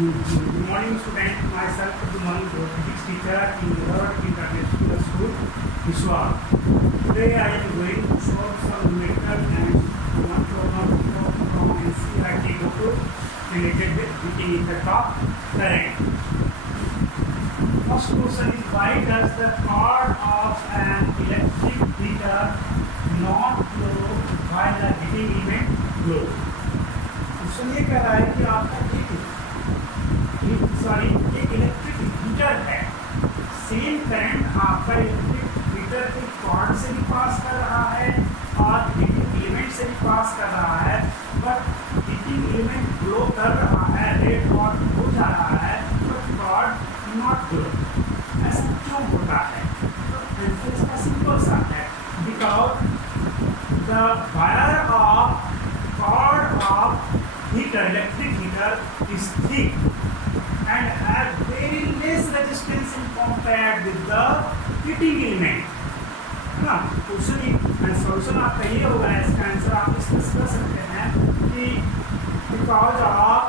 Good morning, student. Myself, good morning, physics teacher in World International School, Vishwa. Today I am going to solve some numerical and one problem from NCERT book related with heating effect of current. First question is, why does the cord of an electric heater not glow while the heating element glow? Question ये कह रहा है कि आपका एक electric heater है, same current आपका electric heater के कॉर्ड से भी पास कर रहा है और हीटिंग एलिमेंट से भी पास कर रहा है, बट हीटिंग एलिमेंट ग्लो कर रहा है, रेड डॉट हो जा रहा है, बट कॉर्ड नॉट ग्लो। ऐसा क्यों होता है? तो आंसर इसका सिंपल सा है, because the wire of cord of heater, electric heater, is thick and have very less resistance in compared with the heating element. ना क्वेश्चन सॉल्यूशन आपका ये होगा, इसका आंसर आप डिस्कस कर सकते हैं कि because of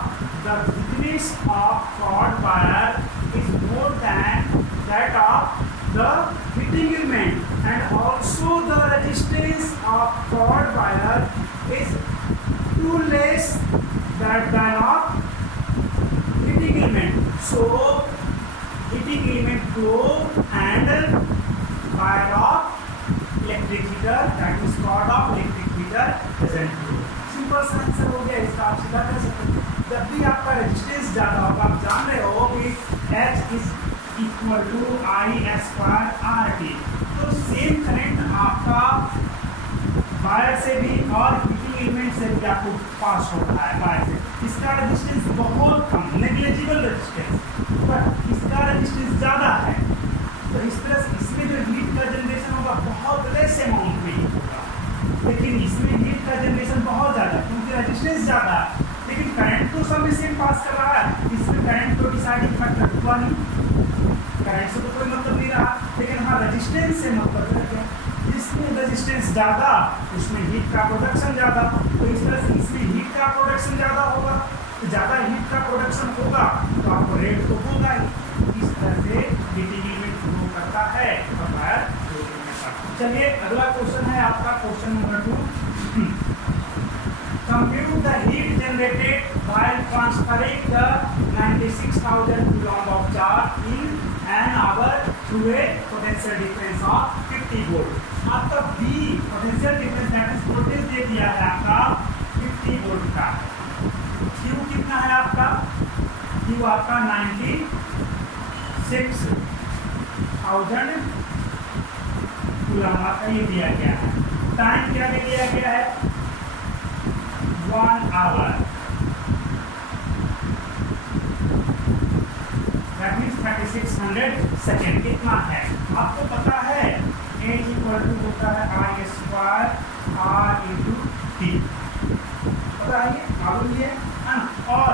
the thickness of cord wire is more than that of the heating element and also the resistance of cord wire is too less than of heating element. So heating element glow and wire of electric heater, that is cord of electric heater, doesn't glow. Simple सा answer हो गया, इसका आप सीधा कर सकते हैं। जब भी आपका रेजिस्टेंस ज़्यादा होगा, आप जान रहे हो कि H is equal to I square RT, तो सेम करंट आपका वायर से भी और हीटिंग एलिमेंट से भी आपको पास हो रहा है वायर से। इसका रेजिस्टेंस बहुत कम, नेग्लिजिबल रेजिस्टेंस, पर इसका रेजिस्टेंस ज़्यादा है, तो इस तरह से इसमें जो हीट का जनरेशन होगा बहुत लेस अमाउंट में होगा, लेकिन इसमें हीट का जनरेशन बहुत ज़्यादा, क्योंकि रेजिस्टेंस ज़्यादा है, लेकिन करंट तो सब सेम पास कर रहा है, इसमें करंट को डिसाइडिंग फैक्टर हुआ नहीं, करंट से तो कोई मतलब नहीं रहा, लेकिन हाँ रेजिस्टेंस से मतलब है। इसमें रेजिस्टेंस ज़्यादा, इसमें हीट का प्रोडक्शन ज़्यादा, तो इस तरह से इसमें हीट का प्रोडक्शन ज़्यादा होगा, तो ज़्यादा हीट का प्रोडक्शन होगा तो आपको रेट तो होगा ही। इस तरह से हीटिंग एलिमेंट ग्लो करता है और वायर ग्लो करता है। चलिए अगला क्वेश्चन है आपका question number 2। Compute the heat generated while transferring the 96,000 coulomb of charge in an hour through a potential difference of 50 volt। आपका V potential difference that is voltage दे दिया है आपका 50 वोल्ट का। Q कितना है आपका? Q आपका 96,000 कूलम आपका ये दिया गया है। टाइम क्या दिया गया है? 1 आवर, दैट मीन्स 3600 सेकेंड। कितना है आपको पता है? H इक्वल टू होता है I square R into T, पता है ये मालूम है ना? और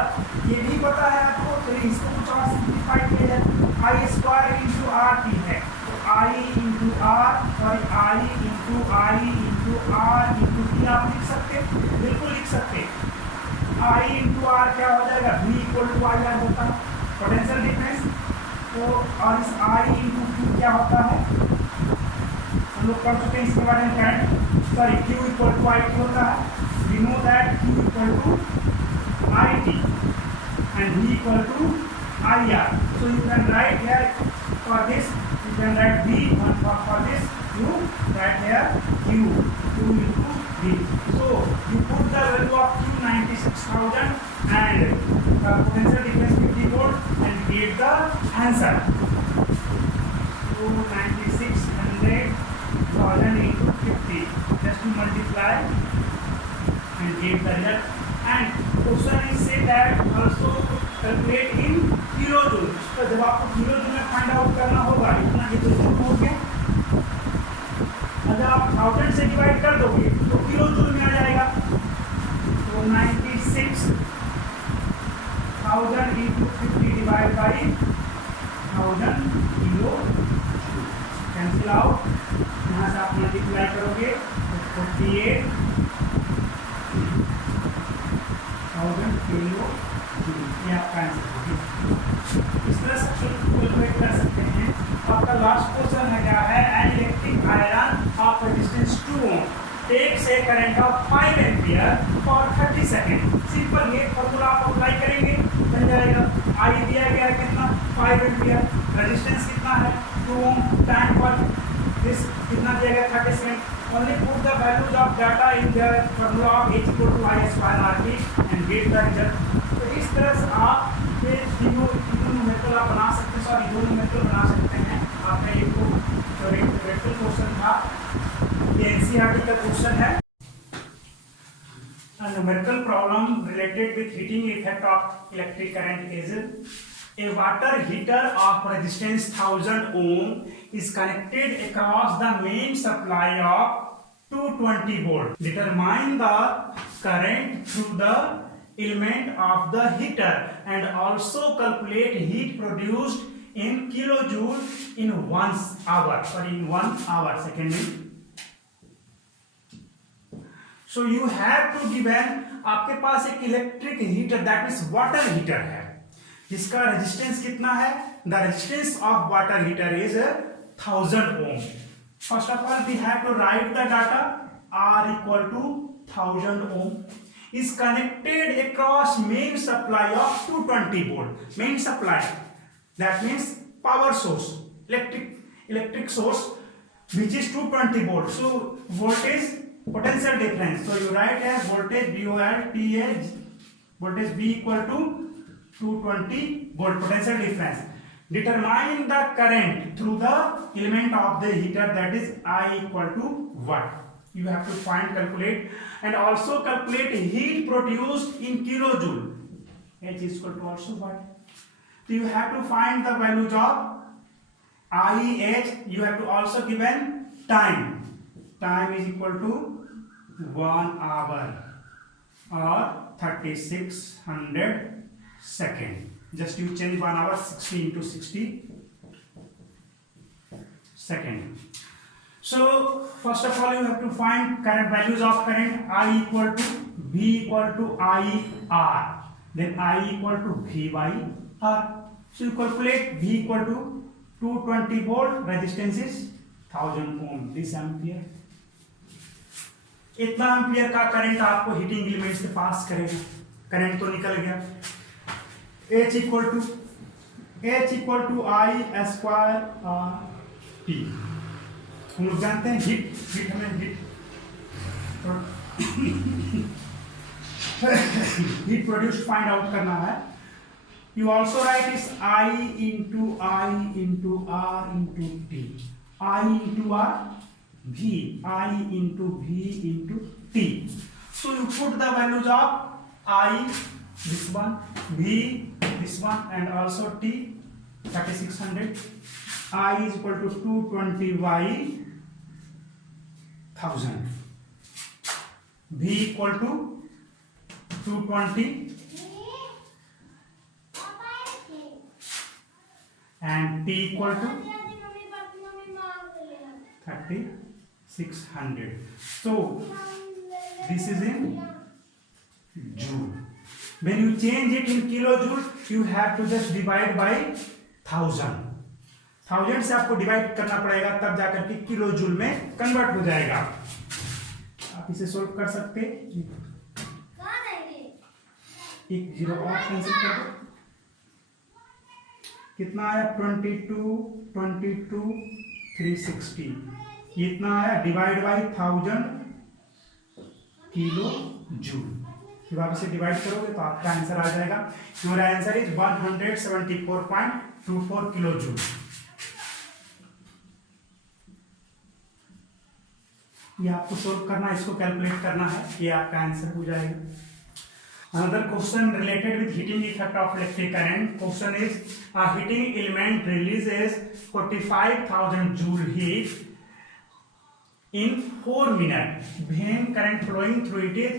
ये भी पता है आपको, तो इसको कुछ और सिंप्लीफाई किया जाए, I square into R T है, तो I into R sorry I into R into T आप लिख सकते, बिल्कुल लिख सकते। I इंटू R क्या हो जाएगा? V equal to I R होता है पोटेंशियल डिफरेंस, तो और इस I इंटू टी क्या होता है हम लोग पढ़ चुके हैं इसके बारे में। Current sorry Q equal to I T होता है, we know that Q equal to I T and V equal to I R. So you can write here for this, you can write V for this, you write here Q into V। So you put the value of Q 96,000 and the potential difference 50 volt and get the answer। So 96,000 into 50, just to multiply and get the result। And question is say that also calculate in kilojoule। तो जब आपको kilojoule में find out करना होगा, इतना ही तो joule हो गया, अगर आप 1000 से डिवाइड कर दोगे तो किलोजूल में आ जाएगा, तो 96,000 into 50 divide by 1000 kilo, cancel out, यहाँ से आप मल्टीप्लाई करोगे तो 48,000 किलो ये आपका आंसर है। इस तरह से कैलकुलेट कर सकते हैं। आपका लास्ट क्वेश्चन है क्या है, an electric iron of resistance 2 ohm takes a current of 5 ampere for 30 second. Simple, ये फॉर्मूला आप अप्लाई करेंगे बन जाएगा। आई दिया गया कितना 5 एम्पियर, रेजिस्टेंस कितना है 2 ओम, टाइम पर दिस कितना दिया गया 30 second. Only put the values of data in the formula of H equal to I square RT and get the result। तो इस तरह से आप ये तीनों न्यूमेरिकल आप बना सकते हैं, सॉरी दो न्यूमेरिकल बना सकते हैं। आपका ये तो थ्योरेटिकल क्वेश्चन था, ये एनसीईआरटी का क्वेश्चन है। A numerical problem related with heating effect of electric current is a water heater of resistance 1000 ohm is connected across the main supply of 220 volt. Determine the current through the element of the heater and also calculate heat produced in kilojoule in 1 hour or in 1 hour. Second one. So you have to given आपके पास एक electric heater that is water heater है जिसका resistance कितना है, the resistance of water heater is 1000 ohm. First of all we have to write the data R equal to 1000 ohm is connected across main supply of 220 volt। main supply that means power source, electric source which is 220 volt। so voltage potential difference, so you write as voltage VOLT, voltage V equal to 220 volt potential difference। determine the current through the element of the heater that is I equal to what, you have to find, calculate and also calculate heat produced in kilojoule, H is equal to also what, so you have to find the values of I, H, you have to also given time is equal to 1 hour or 3600 second, just you change 1 hour 60 into 60 second। so first of all you have to find current values of current I equal to V equal to I R, then I equal to V by R। so you calculate V equal to 220 volt, resistance is 1000 ohm, this ampere। इतना ampere का current आपको heating element से pass करेगा, current तो निकल गया। H equal to I square T। हम लोग जानते हैं हीट हमें हीट प्रोड्यूस फाइंड आउट करना है। यू ऑल्सो राइट इस I into R into T, I into R V, I into V into T। so you put the values of I, this one, V, this one and also T 3600। I is equal to 220 by 1000, V equal to 220 and T equal to 3600। so this is in joule, when you change it in kilojoule you have to just divide by 1000 से आपको divide करना पड़ेगा तब जाकर के kilo joule में convert हो जाएगा। आप इसे सोल्व कर सकते, एक जीरो और कैंसिल कर दो, कितना आया 22 360, इतना आया डिवाइड बाई 1000 किलो जूल। जब आप इसे डिवाइड करोगे तो आपका आंसर आ जाएगा, your answer is 174.24 kilo joule. ये आपको सोल्व करना है, इसको कैलकुलेट करना है, ये आपका आंसर हो जाएगा। Another question related with heating effect of electric current. Question is a heating element releases 45,000 joule heat in 4 minutes when current flowing through it is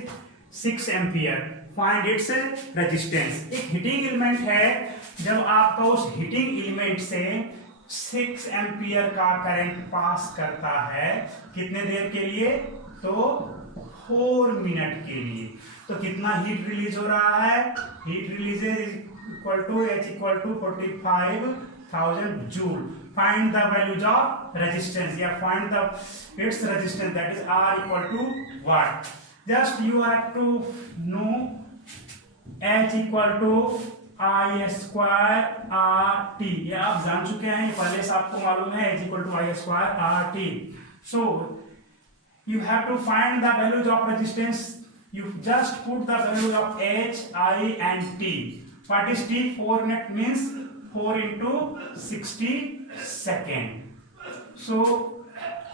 6 ampere, find its resistance। एक heating element है, जब आपका उस heating element से 6 ampere का current pass करता है कितने देर के लिए, तो 4 मिनट के लिए। तो कितना हीट रिलीज हो रहा है? Heat release equal to H equal to 45,000 joule. Find the values of resistance या find the its resistance, that is R equal to what? Just you have to know H equal to I square RT। ये आप जान चुके हैं, पहले से आपको मालूम है H equal to I square RT। So you have to find the values of resistance. You just put the values of H, I and T. What is T? 4 minute means 4 into 60 second. So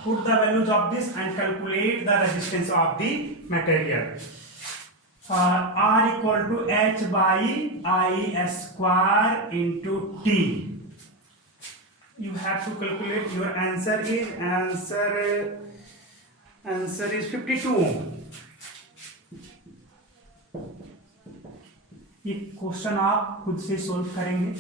put the values of this and calculate the resistance of the material. R equal to H by I square into T. You have to calculate. Your answer is 52 ohm. ये question आप खुद से solve करेंगे।